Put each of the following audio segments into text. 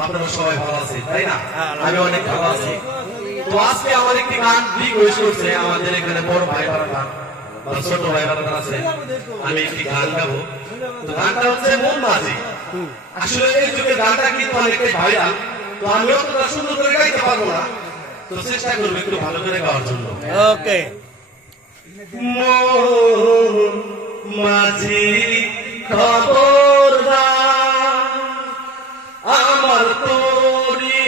আপনারা সবাই ভালো আছেন তাই না? আমি অনেক ভালো আছি। তো আজকে আমার একটি গান রিকোয়েস্ট করছে আমাদের এখানে বড় ভাই বারাটা বা ছোট ভাই বারাটা আছে, আমি একটি গান গাবো। তো গানটা হচ্ছে মন মাঝি। আসলে এই যুগে গানটা কিন্তু অনেকটাই ভাইরাল, তো আমি অতটা সুন্দর করে গাইতে পারবো না, তো চেষ্টা করবো একটু ভালো করে গাওয়ার জন্য। ওকে। মন মাঝি খবরদার, আমার তোরি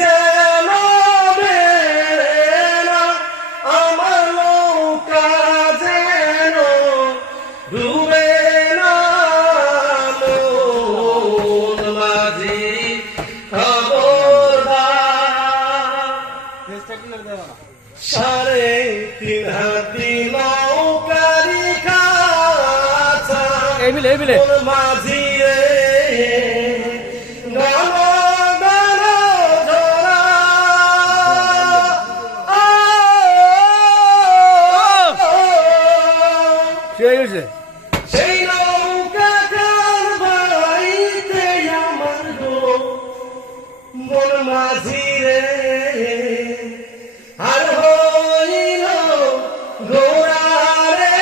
যেন মেরে না, আমার নৌকা যেন ডুবে না। মন মাঝি খবরদার, সাড়ে তিন হাতি নৌকারি খাঁচা, মন মাঝি রে গানো গানো ঝরা। সেই নৌকা কার বাইতে আমার গো মন মাঝি রে, আর হইল গোড়ারে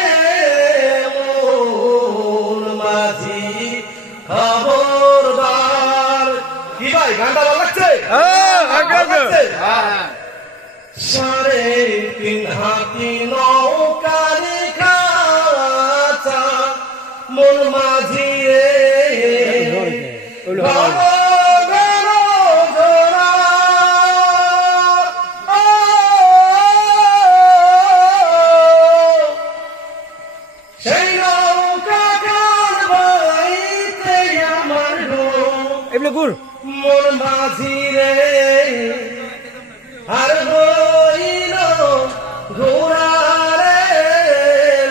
মন মাঝি খবরদার। কি ভাই গানটা ভালো লাগছে? সাড়ে তিন হাতি নৌকারি খাঁচা, মন মাঝি রে গানো গানো ঝরা। সেই নৌকা কার বাইতে আমার গো মন মাঝি রে, আর হইল ঘোড়ারে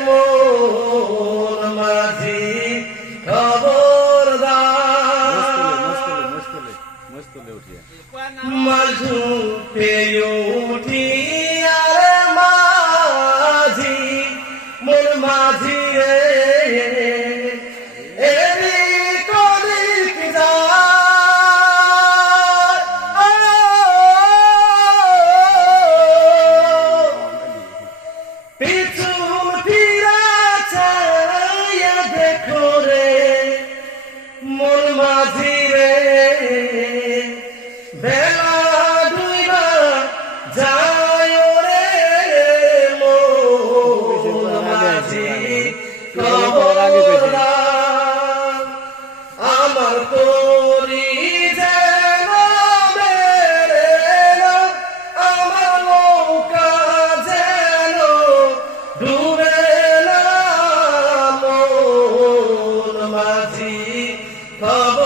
মন মাঝি খবরদার। মাঝু পেয়ে উঠি আরে মাঝি মন মাঝি রে, এদিক ওদিক যায়, পিছন ফিরা চাইয়া দেখো রে মন মাঝি রে, বেলা ডুইবা যায় রে মন মাঝি খবরদার, আমার তোরি যেন মেরে না, আমার নৌকা যেন ডুবে না। মন মাঝি খবর